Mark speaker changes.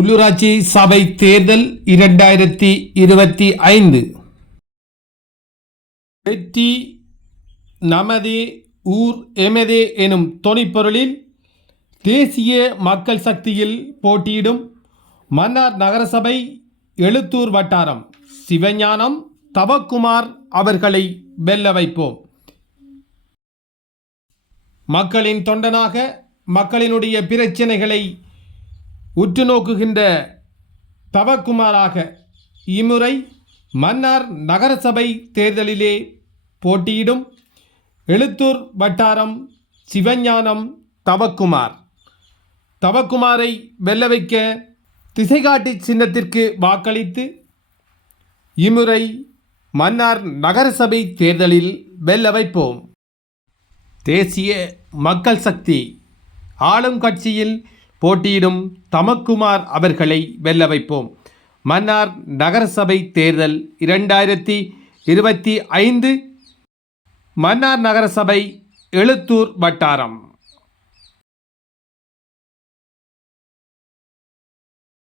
Speaker 1: உள்ளூராட்சி சபை தேர்தல் இரண்டாயிரத்தி இருபத்தி ஐந்து. வெற்றி நமதே ஊர் எமதே எனும் தொனிப்பொருளில் தேசிய மக்கள் சக்தியில் போட்டியிடும் மன்னார் நகரசபை எழுத்தூர் வட்டாரம். சிவஞானம் தவக்குமார் அவர்களை வெல்ல வைப்போம். மக்களின் தொண்டனாக மக்களினுடைய பிரச்சனைகளை உற்று நோக்குகின்ற தவக்குமாராக இம்முறை மன்னார் நகரசபை தேர்தலிலே போட்டியிடும் எழுத்தூர் வட்டாரம் சிவஞானம் தவக்குமார். தவக்குமாரை வெல்ல வைக்க திசைகாட்டி சின்னத்திற்கு வாக்களித்து இம்முறை மன்னார் நகரசபை தேர்தலில் வெல்ல வைப்போம். தேசிய மக்கள் சக்தி ஆளும் கட்சியில் போட்டியிடும் தமக்குமார் அவர்களை வெல்ல வைப்போம். மன்னார் நகரசபை தேர்தல் இரண்டாயிரத்தி இருபத்தி ஐந்து மன்னார் நகரசபை எழுத்தூர் வட்டாரம்.